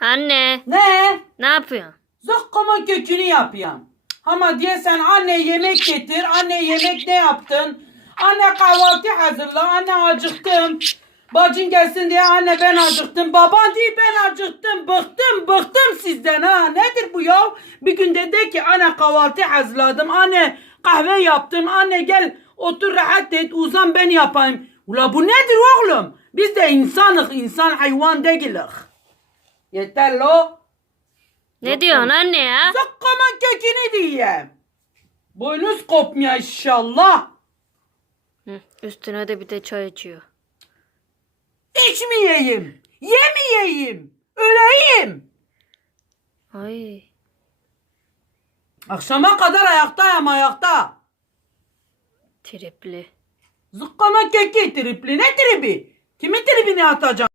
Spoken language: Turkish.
Anne Ne? ne yapıyorsun? Zıkkımın kökünü yapıyorum. Ama diye sen anne yemek getir. Anne yemek ne yaptın? Anne kahvaltı hazırla. Anne acıktım. Bacın gelsin diye anne ben acıktım. Baban diye ben acıktım. Bıktım bıktım sizden ha. Nedir bu ya? Bir gün dedi ki anne kahvaltı hazırladım. Anne kahve yaptım. Anne gel otur rahat et uzan ben yapayım. Ula bu nedir oğlum? Biz de insanız insan hayvan değiliz. Yeter lo. Ne diyorsun anne ya? Zıkkımın kökünü diyeyim. Boynuz kopmuyor inşallah. Hı, üstüne de bir de çay içiyor. İçmeyeyim. Yemeyeyim. Öleyim. Ay. Akşama kadar ayaktayım ayakta. Tripli. Zıkkımın kökü tripli. Ne tribi? Kimin tribini atacağım?